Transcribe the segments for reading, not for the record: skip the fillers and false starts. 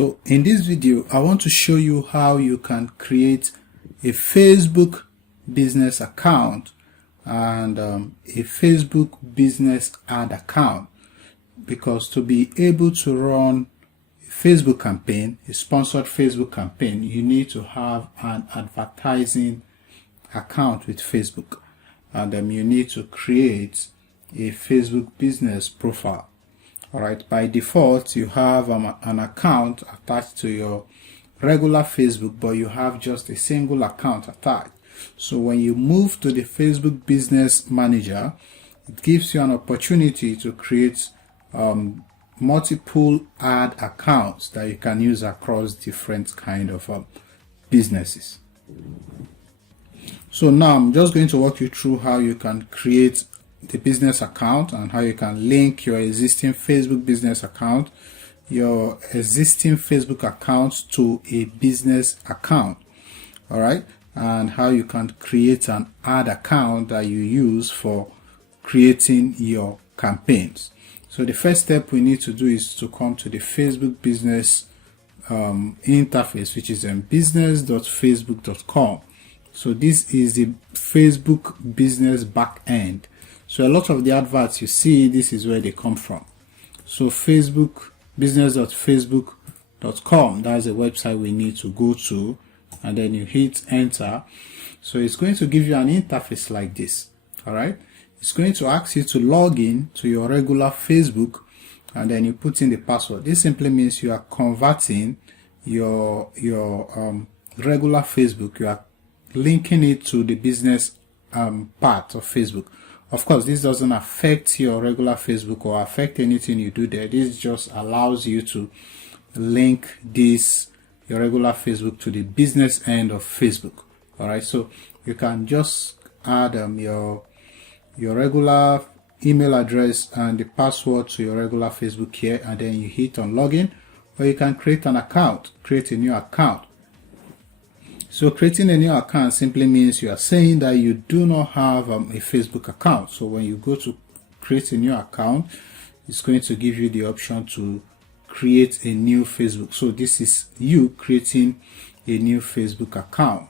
So in this video, I want to show you how you can create a Facebook business account and a Facebook business ad account, because to be able to run a Facebook campaign, a sponsored Facebook campaign, you need to have an advertising account with Facebook, and you need to create a Facebook business profile. Alright, by default you have an account attached to your regular Facebook, but you have just a single account attached. So when you move to the Facebook Business Manager, it gives you an opportunity to create multiple ad accounts that you can use across different kind of businesses. So now I'm just going to walk you through how you can create the business account and how you can link your existing Facebook business account, your existing Facebook account to a business account. All right, and how you can create an ad account that you use for creating your campaigns. So the first step we need to do is to come to the Facebook business interface, which is business.facebook.com. So this is the Facebook business backend. So a lot of the adverts you see, this is where they come from. So Facebook business.facebook.com, that's a website we need to go to, and then you hit enter. So it's going to give you an interface like this. All right, it's going to ask you to log in to your regular Facebook, and then you put in the password. This simply means you are converting your regular Facebook, you are linking it to the business part of Facebook. Of course, this doesn't affect your regular Facebook or affect anything you do there. This just allows you to link your regular Facebook to the business end of Facebook. All right, so you can just add your regular email address and the password to your regular Facebook here, and then you hit on login, or you can create an account, create a new account. So creating a new account simply means you are saying that you do not have a Facebook account. So when you go to create a new account, it's going to give you the option to create a new Facebook. So this is you creating a new Facebook account.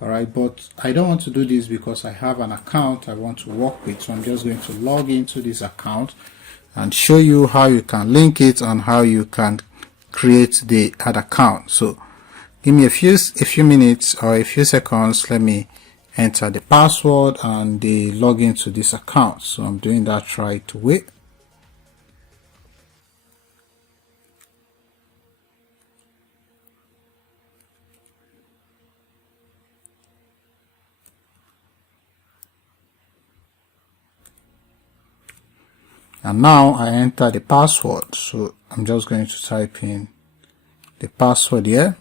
All right, but I don't want to do this because I have an account I want to work with. So I'm just going to log into this account and show you how you can link it and how you can create the ad account. So give me a few minutes or a few seconds. Let me enter the password and the login to this account. So I'm doing that right away. And now I enter the password. So I'm just going to type in the password here.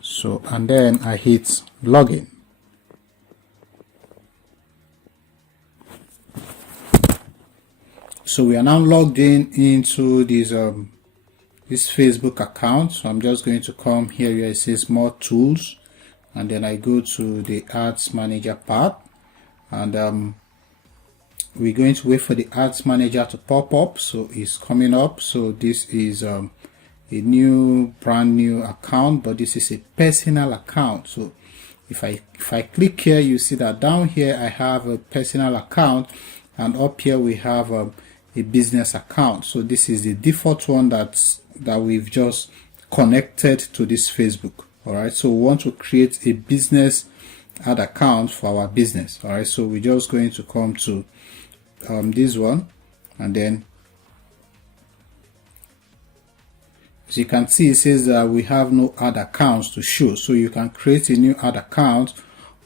So, and then I hit login. So we are now logged into this Facebook account. So I'm just going to come here where it says more tools, and then I go to the ads manager part, and we're going to wait for the ads manager to pop up. So it's coming up. So this is a brand new account, but this is a personal account. So if I click here, you see that down here I have a personal account, and up here we have a business account. So this is the default one that we've just connected to this Facebook. All right, so we want to create a business ad account for our business. All right, so we're just going to come to this one, and then as you can see, it says that we have no ad accounts to show. So you can create a new ad account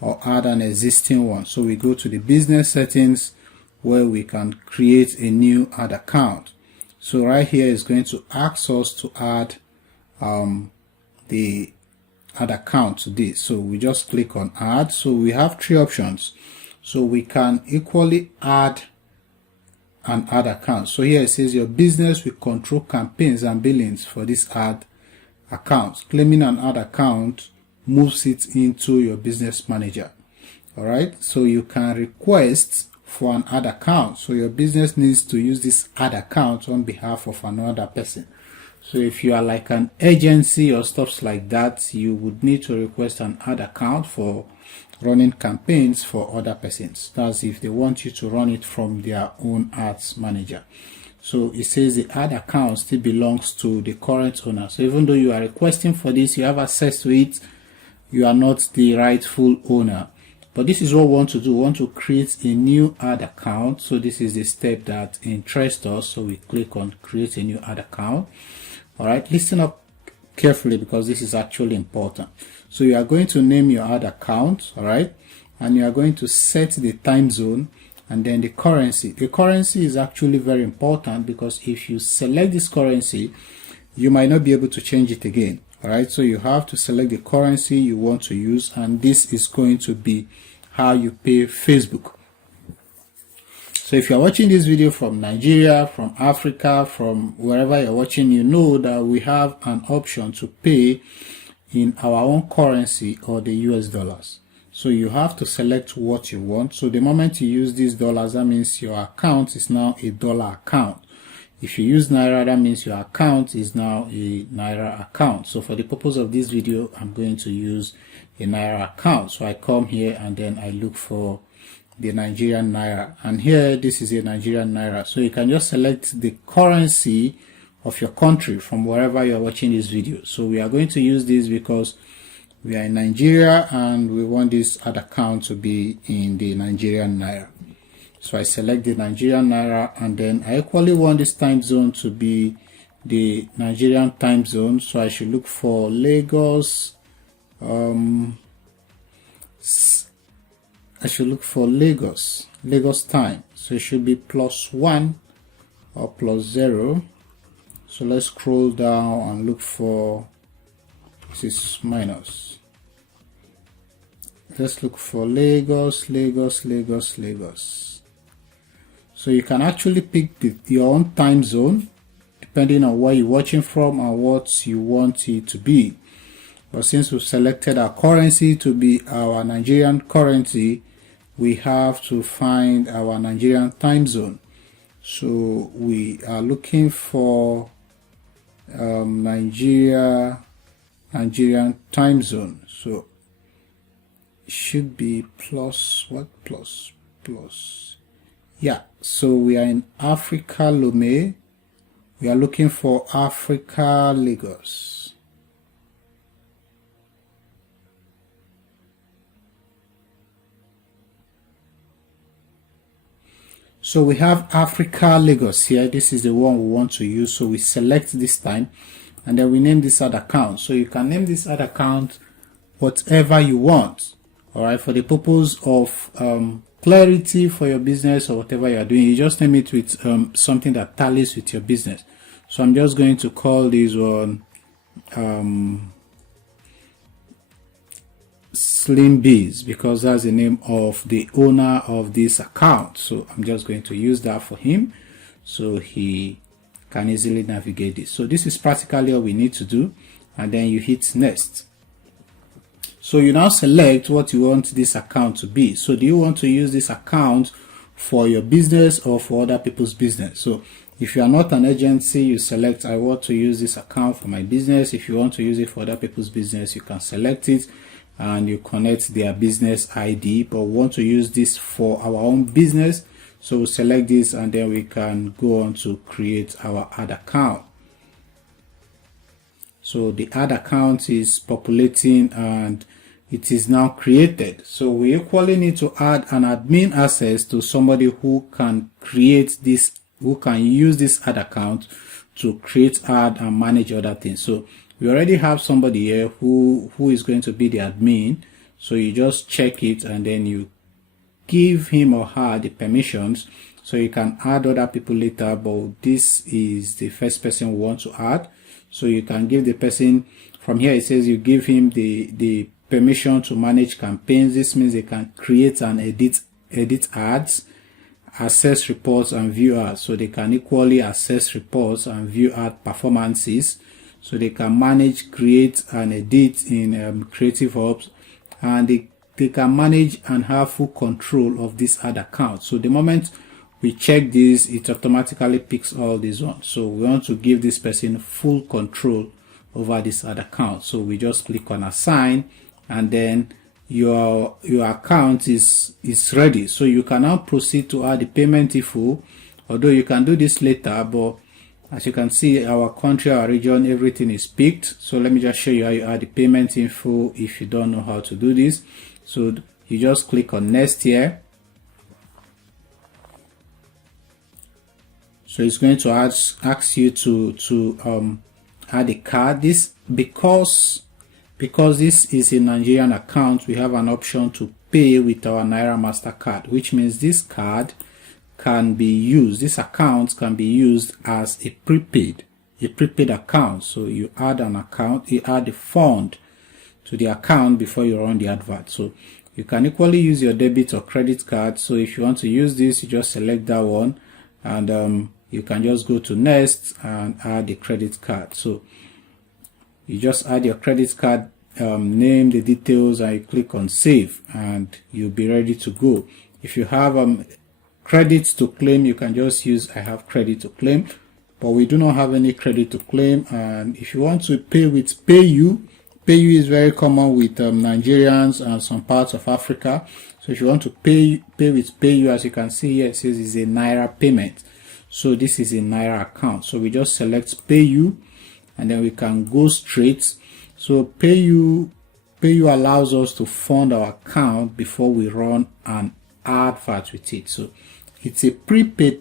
or add an existing one. So we go to the business settings where we can create a new ad account. So right here is going to ask us to add the ad account to this. So we just click on add. So we have three options. So we can equally add an ad account. So here it says your business will control campaigns and billings for this ad account. Claiming an ad account moves it into your business manager. All right, so you can request for an ad account. So your business needs to use this ad account on behalf of another person. So if you are like an agency or stuff like that, you would need to request an ad account for running campaigns for other persons. That's if they want you to run it from their own ads manager. So it says the ad account still belongs to the current owner. So even though you are requesting for this, you have access to it, you are not the rightful owner. But this is what we want to do. We want to create a new ad account. So this is the step that interests us. So we click on create a new ad account. All right, listen up carefully because this is actually important. So you are going to name your ad account, all right, and you are going to set the time zone and then the currency. The currency is actually very important because if you select this currency, you might not be able to change it again. All right, so you have to select the currency you want to use, and this is going to be how you pay Facebook. So if you're watching this video from Nigeria, from Africa, from wherever you're watching, you know that we have an option to pay in our own currency or the US dollars. So you have to select what you want. So the moment you use these dollars, that means your account is now a dollar account. If you use Naira, that means your account is now a Naira account. So for the purpose of this video, I'm going to use a Naira account. So I come here and then I look for the Nigerian Naira. And here, this is a Nigerian Naira. So you can just select the currency of your country from wherever you're watching this video. So we are going to use this because we are in Nigeria and we want this ad account to be in the Nigerian Naira. So I select the Nigerian Naira, and then I equally want this time zone to be the Nigerian time zone. So I should look for Lagos. I should look for Lagos time. So it should be +1 or +0. So let's scroll down and look for, this is minus. Let's look for Lagos. So you can actually pick your own time zone depending on where you're watching from and what you want it to be. But since we've selected our currency to be our Nigerian currency, we have to find our Nigerian time zone. So we are looking for Nigerian time zone. So it should be plus. Yeah, so we are in Africa Lomé. We are looking for Africa Lagos. So we have Africa Lagos here. This is the one we want to use. So we select this time and then we name this ad account. So you can name this ad account whatever you want. All right, for the purpose of clarity for your business or whatever you are doing, you just name it with something that tallies with your business. So I'm just going to call this one Slim Bees because that's the name of the owner of this account. So I'm just going to use that for him so he can easily navigate this. So this is practically all we need to do, and then you hit next. So you now select what you want this account to be. So do you want to use this account for your business or for other people's business? So if you are not an agency, you select I want to use this account for my business. If you want to use it for other people's business, you can select it and you connect their business ID. But we want to use this for our own business. So we'll select this and then we can go on to create our ad account. So the ad account is populating and it is now created. So we equally need to add an admin access to somebody who can create this, who can use this ad account to create ad and manage other things. So we already have somebody here who is going to be the admin. So you just check it and then you give him or her the permissions so you can add other people later, but this is the first person we want to add. So you can give the person, from here it says you give him the permission to manage campaigns. This means they can create and edit ads, access reports and view ads. So they can equally access reports and view ad performances. so they can manage, create and edit in Creative Hubs, and they can manage and have full control of this ad account. So the moment we check this, it automatically picks all these ones. So we want to give this person full control over this ad account. So we just click on assign, and then your account is ready. So you can now proceed to add the payment info, although you can do this later, but as you can see, our country, our region, everything is picked. So let me just show you how you add the payment info if you don't know how to do this. So you just click on next here. So it's going to ask you to add a card. This because this is a Nigerian account, we have an option to pay with our Naira MasterCard, which means this card can be used, this account can be used as a prepaid account. So you add an account, you add the fund to the account before you run the advert. So you can equally use your debit or credit card. So if you want to use this, you just select that one, and you can just go to next and add the credit card. So you just add your credit card name, the details, and you click on save, and you'll be ready to go. If you have credits to claim, you can just use I have credit to claim, but we do not have any credit to claim. And if you want to pay with PayU is very common with Nigerians and some parts of Africa. So if you want to pay with PayU, as you can see here, it says it's a Naira payment. So this is a Naira account. So we just select PayU, and then we can go straight. So PayU allows us to fund our account before we run an advert with it. So it's a prepaid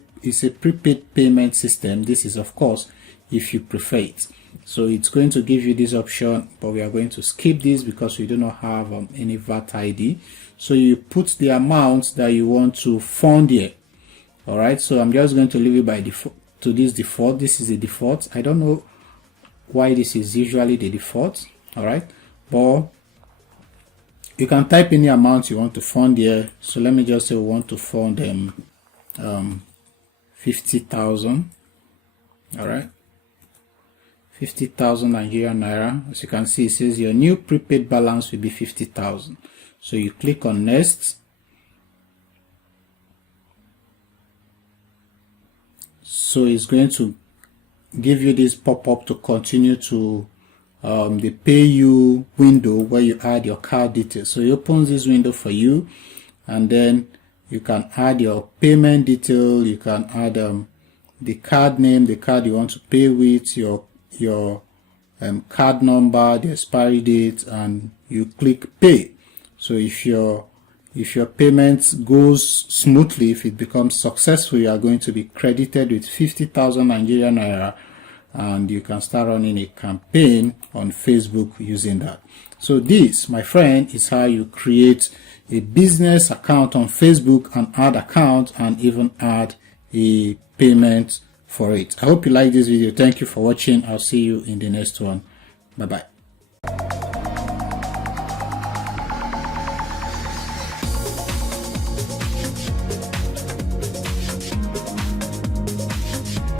payment system. This is, of course, if you prefer it. So it's going to give you this option, but we are going to skip this because we do not have any VAT ID. So you put the amount that you want to fund here. All right. So I'm just going to leave it by default to this default. This is the default. I don't know why this is usually the default. All right, but you can type any amount you want to fund here. So let me just say we want to fund 50,000. all right, 50,000 Nigerian Naira. As you can see, it says your new prepaid balance will be 50,000. So you click on next. So it's going to give you this pop-up to continue to the PayU window where you add your card details. So it opens this window for you, and then you can add your payment detail. You can add the card name, the card you want to pay with, your card number, the expiry date, and you click pay. So if your payment goes smoothly, if it becomes successful, you are going to be credited with 50,000 Nigerian Naira, and you can start running a campaign on Facebook using that. So this, my friend, is how you create a business account on Facebook, an ad account, and even add a payment for it. I hope you like this video. Thank you for watching. I'll see you in the next one. Bye bye.